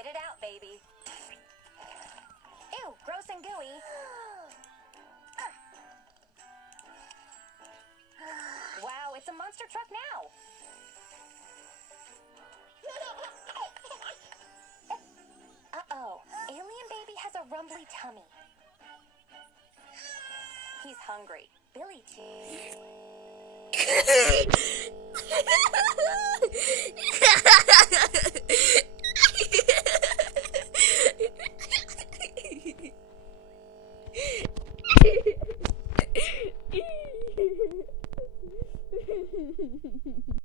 Spit it out, baby. Ew, gross and gooey. Wow, it's a monster truck now. Uh-oh, alien baby has a rumbly tummy. He's hungry. Billy too.